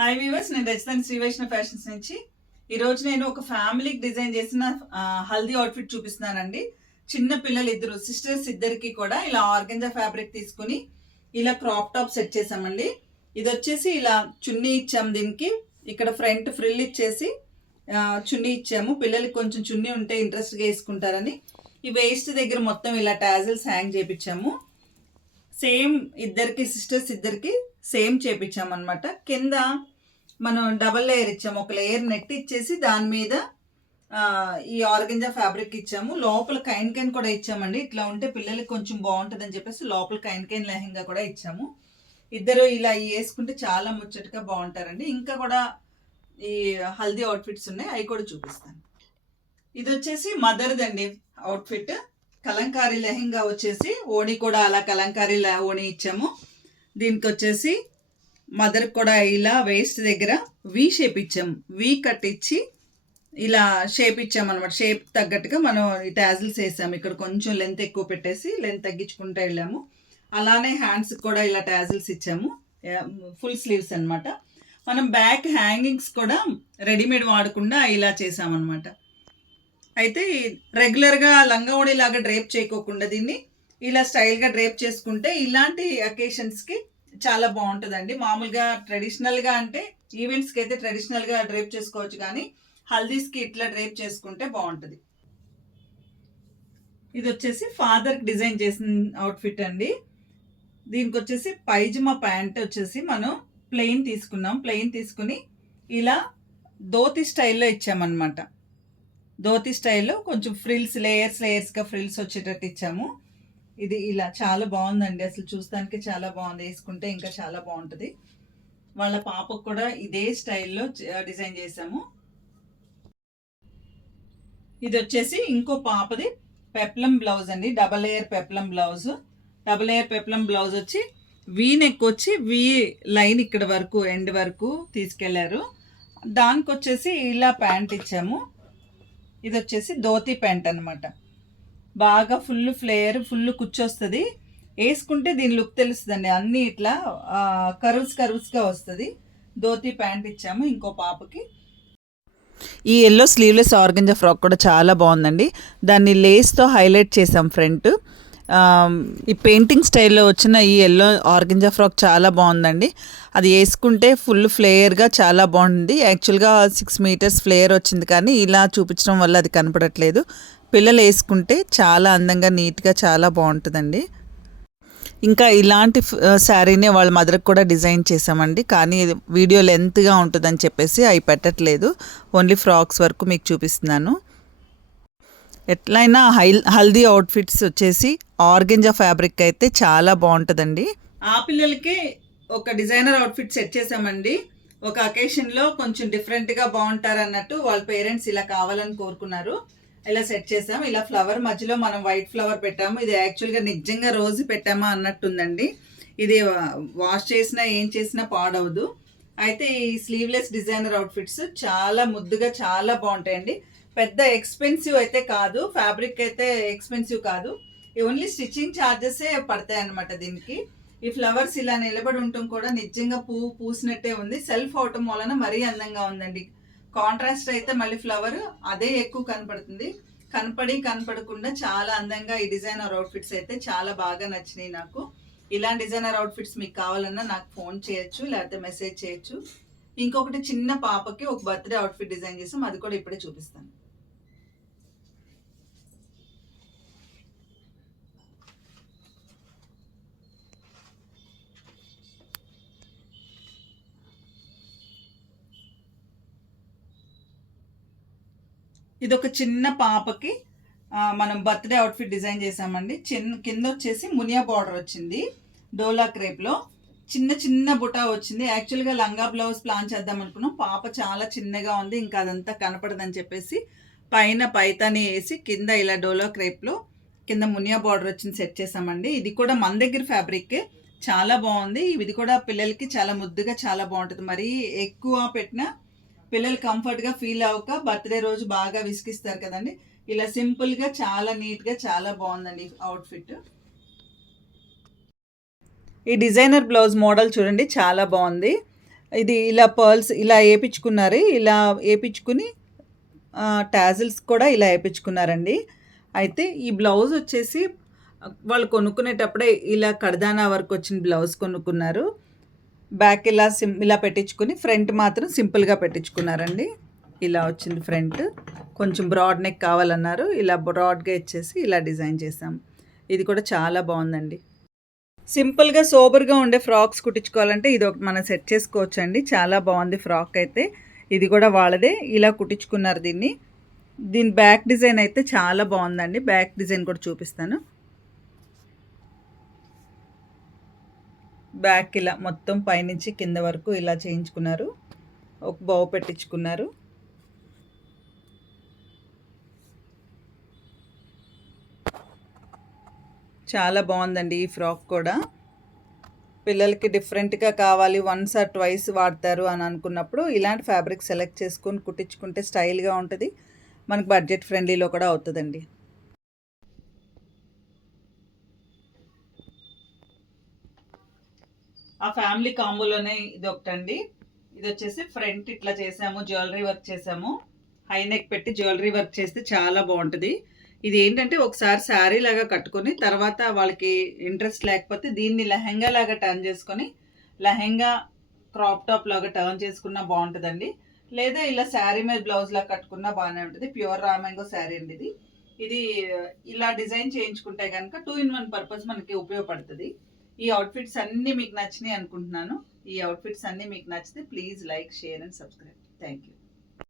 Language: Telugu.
హాయ్ వీవర్స్, నేను రచితాని శ్రీ వైష్ణవ్ ఫ్యాషన్స్ నుంచి. ఈరోజు నేను ఒక ఫ్యామిలీకి డిజైన్ చేసిన హల్దీ అవుట్ఫిట్ చూపిస్తున్నానండి. చిన్న పిల్లలు ఇద్దరు సిస్టర్స్ ఇద్దరికి కూడా ఇలా ఆర్గంజా ఫ్యాబ్రిక్ తీసుకుని ఇలా క్రాప్ టాప్ సెట్ చేసామండి. ఇది వచ్చేసి ఇలా చున్నీ ఇచ్చాము, దీనికి ఇక్కడ ఫ్రంట్ ఫ్రిల్ ఇచ్చేసి చున్నీ ఇచ్చాము. పిల్లలకి కొంచెం చున్నీ ఉంటే ఇంట్రెస్ట్గా వేసుకుంటారని ఈ వేస్ట్ దగ్గర మొత్తం ఇలా టాజిల్స్ హ్యాంగ్ చేపించాము. సేమ్ ఇద్దరికి సిస్టర్స్ ఇద్దరికి సేమ్ చేపించాము అనమాట. కింద మనం డబల్ లేయర్ ఇచ్చాము, ఒక లేయర్ నెట్ ఇచ్చేసి దాని మీద ఈ ఆర్గంజా ఫ్యాబ్రిక్ ఇచ్చాము. లోపల కైన్ కైన్ కూడా ఇచ్చామండి. ఇట్లా ఉంటే పిల్లలకి కొంచెం బాగుంటుంది అని చెప్పేసి లోపల కైన్ కైన్ లెహంగా కూడా ఇచ్చాము. ఇద్దరు ఇలా వేసుకుంటే చాలా ముచ్చటగా బాగుంటారండి. ఇంకా కూడా ఈ హల్దీ అవుట్ఫిట్స్ ఉన్నాయి, అవి కూడా చూపిస్తాను. ఇది వచ్చేసి మదర్దండి అవుట్ఫిట్. కలంకారీ లెహంగా వచ్చేసి ఓణి కూడా అలా కలంకారీ ఓణి ఇచ్చాము. దీనికి వచ్చేసి మదర్ కూడా ఇలా వేస్ట్ దగ్గర వి షేప్ ఇచ్చాము. వి కట్ ఇచ్చి ఇలా షేప్ ఇచ్చాము అనమాట. షేప్ తగ్గట్టుగా మనం ఈ టాజిల్స్ వేసాము. ఇక్కడ కొంచెం లెంత్ ఎక్కువ పెట్టేసి లెంత్ తగ్గించుకుంటూ వెళ్ళాము. అలానే హ్యాండ్స్కి కూడా ఇలా టాజిల్స్ ఇచ్చాము, ఫుల్ స్లీవ్స్ అనమాట. మనం బ్యాక్ హ్యాంగింగ్స్ కూడా రెడీమేడ్ వాడకుండా ఇలా చేసామన్నమాట. అయితే రెగ్యులర్గా లంగా లాగా డ్రేప్ చేయకోకుండా దీన్ని ఇలా స్టైల్గా డ్రేప్ చేసుకుంటే ఇలాంటి అకేషన్స్కి చాలా బాగుంటుందండి. మామూలుగా ట్రెడిషనల్గా అంటే ఈవెంట్స్కి అయితే ట్రెడిషనల్గా డ్రేప్ చేసుకోవచ్చు, కానీ హల్దీస్కి ఇట్లా డ్రేప్ చేసుకుంటే బాగుంటుంది. ఇది వచ్చేసి ఫాదర్కి డిజైన్ చేసిన అవుట్ఫిట్ అండి. దీనికి వచ్చేసి పైజమా ప్యాంట్ వచ్చేసి మనం ప్లెయిన్ తీసుకున్నాం. ప్లెయిన్ తీసుకుని ఇలా ధోతి స్టైల్లో ఇచ్చామన్నమాట. ధోతి స్టైల్లో కొంచెం ఫ్రిల్స్ లేయర్స్గా ఫ్రిల్స్ వచ్చేటట్టు ఇచ్చాము. ఇది ఇలా చాలా బాగుందండి, అసలు చూస్తానికి చాలా బాగుంది. వేసుకుంటే ఇంకా చాలా బాగుంటుంది. వాళ్ళ పాపకు కూడా ఇదే స్టైల్లో డిజైన్ చేసాము. ఇది వచ్చేసి ఇంకో పాపది పెప్లం బ్లౌజ్ అండి, double layer peplum blouse. Double layer peplum blouse వచ్చి వీ నెక్ వచ్చి వీ లైన్ ఇక్కడ వరకు ఎండ్ వరకు తీసుకెళ్లారు. దానికి వచ్చేసి ఇలా ప్యాంట్ ఇచ్చాము. ఇది వచ్చేసి ధోతి ప్యాంట్ అనమాట. బాగా ఫుల్ ఫ్లేయర్, ఫుల్ కుచ్చొస్తుంది. వేసుకుంటే దీని లుక్ తెలుస్తుందండి. అన్నీ ఇట్లా కర్వ్స్గా వస్తుంది. ధోతి ప్యాంట్ ఇచ్చాము ఇంకో పాపకి. ఈ ఎల్లో స్లీవ్లెస్ ఆర్గంజా ఫ్రాక్ కూడా చాలా బాగుందండి. దాన్ని లేస్తో హైలైట్ చేసాం ఫ్రంట్. ఈ పెయింటింగ్ స్టైల్లో వచ్చిన ఈ ఎల్లో ఆర్గంజా ఫ్రాక్ చాలా బాగుందండి. అది వేసుకుంటే ఫుల్ ఫ్లేయర్గా చాలా బాగుంది. యాక్చువల్గా 6 మీటర్స్ ఫ్లేయర్ వచ్చింది, కానీ ఇలా చూపించడం వల్ల అది కనపడట్లేదు. పిల్లలు వేసుకుంటే చాలా అందంగా నీట్గా చాలా బాగుంటుందండి. ఇంకా ఇలాంటి శారీనే వాళ్ళ మదర్కి కూడా డిజైన్ చేసామండి, కానీ వీడియో లెంత్గా ఉంటుందని చెప్పేసి అవి పెట్టట్లేదు. ఓన్లీ ఫ్రాక్స్ వరకు మీకు చూపిస్తున్నాను. ఎట్లయినా హల్దీ అవుట్ఫిట్స్ వచ్చేసి ఆర్గంజా ఫ్యాబ్రిక్ అయితే చాలా బాగుంటుందండి. ఆ పిల్లలకి ఒక డిజైనర్ అవుట్ఫిట్ సెట్ చేసామండి. ఒక అకేషన్లో కొంచెం డిఫరెంట్గా బాగుంటారు అన్నట్టు వాళ్ళ పేరెంట్స్ ఇలా కావాలని కోరుకున్నారు. ఇలా సెట్ చేసాము. ఇలా ఫ్లవర్ మధ్యలో మనం వైట్ ఫ్లవర్ పెట్టాము. ఇది యాక్చువల్గా నిజంగా రోజు పెట్టామా అన్నట్టుందండి. ఇది వాష్ చేసినా ఏం చేసినా పాడవదు. అయితే ఈ స్లీవ్లెస్ డిజైనర్ అవుట్ఫిట్స్ చాలా ముద్దుగా చాలా బాగుంటాయండి. పెద్ద ఎక్స్పెన్సివ్ అయితే కాదు, ఫ్యాబ్రిక్ అయితే ఎక్స్పెన్సివ్ కాదు. ఓన్లీ స్టిచ్చింగ్ ఛార్జెసే పడతాయి అన్నమాట దీనికి. ఈ ఫ్లవర్స్ ఇలా నిలబడి ఉండటం కూడా నిజంగా పువ్వు పూసినట్టే ఉంది. సెల్ఫ్ అవటం వలన మరీ అందంగా ఉందండి. కాంట్రాస్ట్ అయితే మళ్ళీ ఫ్లవర్ అదే ఎక్కువ కనపడుతుంది. కనపడకుండా చాలా అందంగా ఈ డిజైనర్ అవుట్ఫిట్స్ అయితే చాలా బాగా నచ్చినాయి నాకు. ఇలాంటి డిజైనర్ అవుట్ఫిట్స్ మీకు కావాలన్నా నాకు ఫోన్ చేయొచ్చు, లేకపోతే మెసేజ్ చేయొచ్చు. ఇంకొకటి చిన్న పాపకి ఒక బర్త్డే అవుట్ఫిట్ డిజైన్ చేసాం, అది కూడా ఇప్పుడే చూపిస్తాను. ఇది ఒక చిన్న పాపకి మనం బర్త్డే అవుట్ఫిట్ డిజైన్ చేసామండి. కింద వచ్చేసి మునియా బార్డర్ వచ్చింది, డోలా క్రేప్లో చిన్న బుటా వచ్చింది. యాక్చువల్గా లంగా బ్లౌజ్ ప్లాన్ చేద్దాం అనుకున్నాం. పాప చాలా చిన్నగా ఉంది, ఇంకా అదంతా కనపడదని చెప్పేసి పైన పైతాని వేసి కింద ఇలా డోలా క్రేప్లో కింద మునియా బార్డర్ వచ్చింది సెట్ చేసామండి. ఇది కూడా మన దగ్గర ఫ్యాబ్రిక్ చాలా బాగుంది. ఇది కూడా పిల్లలకి చాలా ముద్దుగా చాలా బాగుంటుంది. మరీ ఎక్కువ పెట్టిన పిల్లలు కంఫర్ట్గా ఫీల్ అవ్వక బర్త్డే రోజు బాగా విసిగిస్తారు కదండి. ఇలా సింపుల్గా చాలా నీట్గా చాలా బాగుందండి అవుట్ఫిట్. ఈ డిజైనర్ బ్లౌజ్ మోడల్ చూడండి చాలా బాగుంది. ఇది ఇలా పర్ల్స్ ఇలా ఏపిచ్చుకున్నారు. ఇలా ఏపిచ్చుకుని టాజిల్స్ కూడా ఇలా ఏపిచ్చుకున్నారండి. అయితే ఈ బ్లౌజ్ వచ్చేసి వాళ్ళు కొనుక్కునేటప్పుడే ఇలా కర్దానా వర్క్ వచ్చిన బ్లౌజ్ కొనుక్కున్నారు. బ్యాక్ ఇలా పెట్టించుకుని ఫ్రంట్ మాత్రం సింపుల్‌గా పెట్టించుకున్నారండి. ఇలా వచ్చింది ఫ్రంట్. కొంచెం బ్రాడ్ నెక్ కావాలన్నారు. ఇలా బ్రాడ్‌గా ఇచ్చేసి ఇలా డిజైన్ చేసాం. ఇది కూడా చాలా బావుందండి. సింపుల్‌గా సోబర్‌గా ఉండే ఫ్రాక్స్ కుట్టించుకోవాలంటే ఇదొకటి మనం సెట్ చేసుకోవచ్చండి. చాలా బావుంది ఫ్రాక్ అయితే. ఇది కూడా వాళ్ళదే. ఇలా కుట్టించుకున్నారు దీన్ని. దీని బ్యాక్ డిజైన్ అయితే చాలా బావుందండి. బ్యాక్ డిజైన్ కూడా చూపిస్తాను. బ్యాక్ ఇలా మొత్తం పైనుంచి కింద వరకు ఇలా చేయించుకున్నారు. ఒక బౌ పెట్టించుకున్నారు. చాలా బావుందండి ఈ ఫ్రాక్ కూడా. పిల్లలకి డిఫరెంట్‌గా కావాలి, వన్స్ ఆర్ ట్వైస్ వాడతారు అని అనుకున్నప్పుడు ఇలాంటి ఫ్యాబ్రిక్ సెలెక్ట్ చేసుకొని కుట్టించుకుంటే స్టైల్‌గా ఉంటది. మనకు బడ్జెట్ ఫ్రెండ్లీలో కూడా అవుతదండి. ఆ ఫ్యామిలీ కాంబోలోనే ఇదొకటండి. ఇదొచ్చేసి ఫ్రంట్ ఇట్లా చేసాము, జ్యువెలరీ వర్క్ చేసాము. హై నెక్ పెట్టి జ్యువెలరీ వర్క్ చేస్తే చాలా బావుంటది. ఇదేంటంటే ఒకసారి శారీ లాగా కట్టుకొని తర్వాత వాళ్ళకి ఇంట్రెస్ట్ లేకపోతే దీన్ని లెహెంగా లాగా టర్న్ చేసుకొని, లెహెంగా క్రాప్ టాప్ లాగా టర్న్ చేసుకున్నా బావుంటదండి. లేదా ఇలా శారీ మీద బ్లౌజ్‌లాగా కట్టుకున్నా బానే ఉంటది. ప్యూర్ రా మ్యాంగో శారీ అండి ఇది. ఇది ఇలా డిజైన్ చేయించుకుంటే గనక 2 ఇన్ 1 పర్పస్ మనకి ఉపయోగపడతది. ఈ అవుట్‌ఫిట్స్ అన్నీ మీకు నచ్చినాయి అనుకుంటున్నాను. ఈ అవుట్‌ఫిట్స్ అన్నీ మీకు నచ్చితే please like, share and subscribe. Thank you.